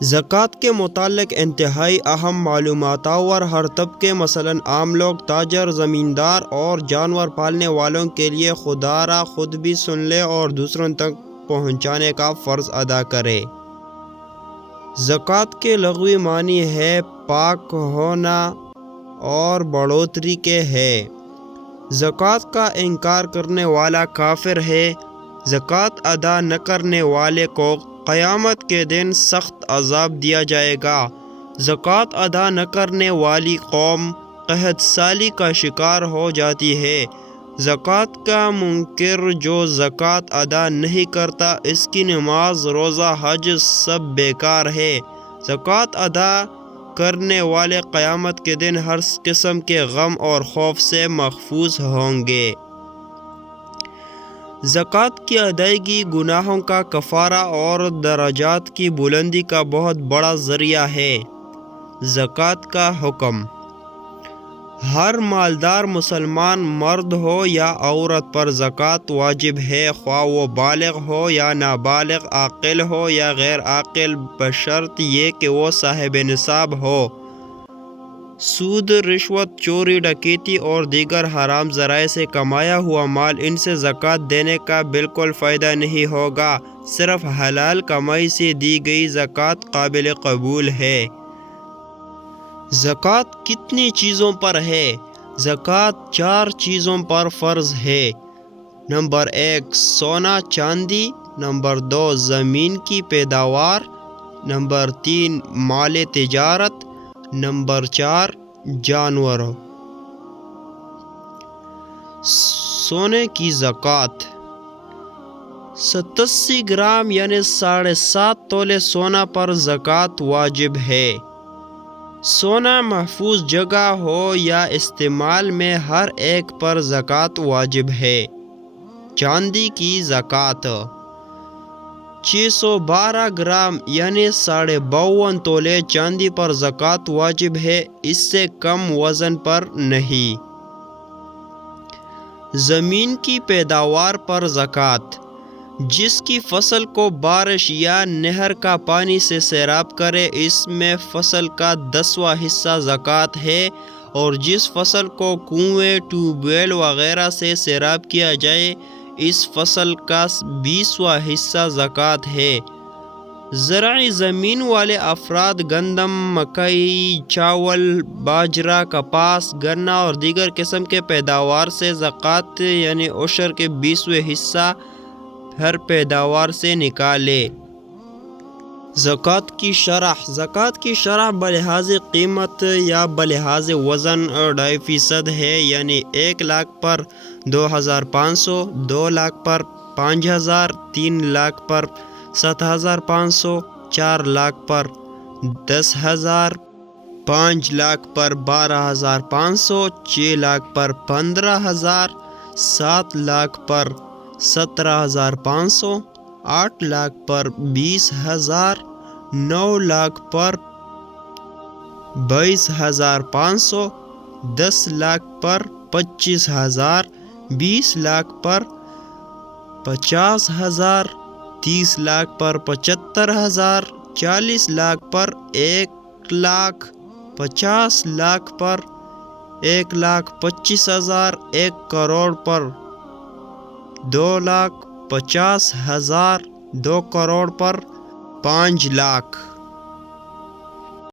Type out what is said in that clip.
زکوٰۃ کے متعلق انتہائی اہم معلومات اور ہر طبقے مثلاً عام لوگ، تاجر، زمیندار اور جانور پالنے والوں کے لیے خدا را خود بھی سن لے اور دوسروں تک پہنچانے کا فرض ادا کرے۔ زکوٰۃ کے لغوی معنی ہے پاک ہونا اور بڑھوتری کے ہے۔ زکوٰۃ کا انکار کرنے والا کافر ہے۔ زکوٰۃ ادا نہ کرنے والے کو قیامت کے دن سخت عذاب دیا جائے گا۔ زکوٰۃ ادا نہ کرنے والی قوم قحط سالی کا شکار ہو جاتی ہے۔ زکوٰۃ کا منکر جو زکوٰۃ ادا نہیں کرتا، اس کی نماز، روزہ، حج سب بیکار ہے۔ زکوٰۃ ادا کرنے والے قیامت کے دن ہر قسم کے غم اور خوف سے محفوظ ہوں گے۔ زکوٰۃ کی ادائیگی گناہوں کا کفارہ اور درجات کی بلندی کا بہت بڑا ذریعہ ہے۔ زکوٰۃ کا حکم: ہر مالدار مسلمان مرد ہو یا عورت پر زکوٰۃ واجب ہے، خواہ وہ بالغ ہو یا نابالغ، عاقل ہو یا غیر عاقل، بشرط یہ کہ وہ صاحب نصاب ہو۔ سود، رشوت، چوری، ڈکیتی اور دیگر حرام ذرائع سے کمایا ہوا مال، ان سے زکوٰۃ دینے کا بالکل فائدہ نہیں ہوگا۔ صرف حلال کمائی سے دی گئی زکوٰۃ قابل قبول ہے۔ زکوٰۃ کتنی چیزوں پر ہے؟ زکوٰۃ 4 چیزوں پر فرض ہے۔ نمبر 1 سونا چاندی، نمبر 2 زمین کی پیداوار، نمبر 3 مال تجارت، نمبر 4 جانور۔ سونے کی زکوٰۃ 87 گرام یعنی 7.5 تولے سونا پر زکوٰۃ واجب ہے۔ سونا محفوظ جگہ ہو یا استعمال میں، ہر ایک پر زکوٰۃ واجب ہے۔ چاندی کی زکوٰۃ 612 گرام یعنی 52.5 تولے چاندی پر زکوٰۃ واجب ہے، اس سے کم وزن پر نہیں۔ زمین کی پیداوار پر زکوٰۃ: جس کی فصل کو بارش یا نہر کا پانی سے سیراب کرے، اس میں فصل کا 10واں حصہ زکوٰۃ ہے، اور جس فصل کو کنویں، ٹیوب ویل وغیرہ سے سیراب کیا جائے، اس فصل کا 20واں حصہ زکوٰۃ ہے۔ زرعی زمین والے افراد گندم، مکئی، چاول، باجرہ، کپاس، گنا اور دیگر قسم کے پیداوار سے زکوٰۃ یعنی عشر کے 20واں حصہ ہر پیداوار سے نکالے۔ زکوٰۃ کی شرح: زکوٰۃ کی شرح بلحاظ قیمت یا بلحاظ وزن 2.5% ہے، یعنی 1 لاکھ پر 2,500، 2 لاکھ پر 5,000، 3 لاکھ پر 7,500، 4 لاکھ پر 10,000، 5 لاکھ پر 12,500، 6 لاکھ پر 15,000، 7 لاکھ پر 17,500، 8 لاکھ پر 20,000، 9 لاکھ پر 22,500، 10 لاکھ پر 25,000، 20 لاکھ پر 50,000، 30 لاکھ پر 75,000، 40 لاکھ پر 1 لاکھ، 50 لاکھ پر 1,25,000، 1 کروڑ پر 2,50,000، 2 کروڑ پر 5 لاکھ۔